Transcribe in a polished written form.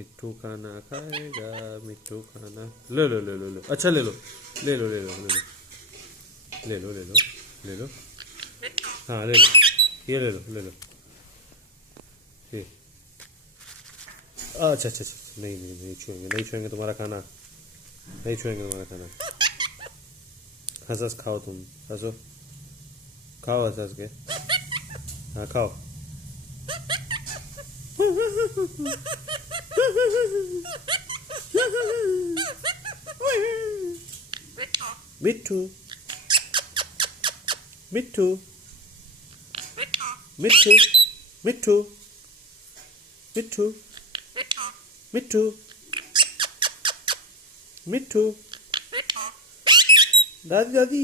मिट्टू खाना खाएगा, मिट्टू खाना। ले लो ले लो ले, अच्छा ले लो ले लो ले लो ले लो ले लो ले लो ले लो। हाँ ले लो, ये ले लो ले लो ये। अच्छा अच्छा अच्छा, नहीं नहीं नहीं छुएंगे, नहीं छुएंगे तुम्हारा खाना, नहीं छुएंगे तुम्हारा खाना। हंस हंस खाओ, तुम हंसो, खाओ हंस हंस के। हाँ खाओ। मिट्टू मिट्टू मिट्टू मिट्टू मिट्टू मिट्टू मिट्टू, दादी दादी।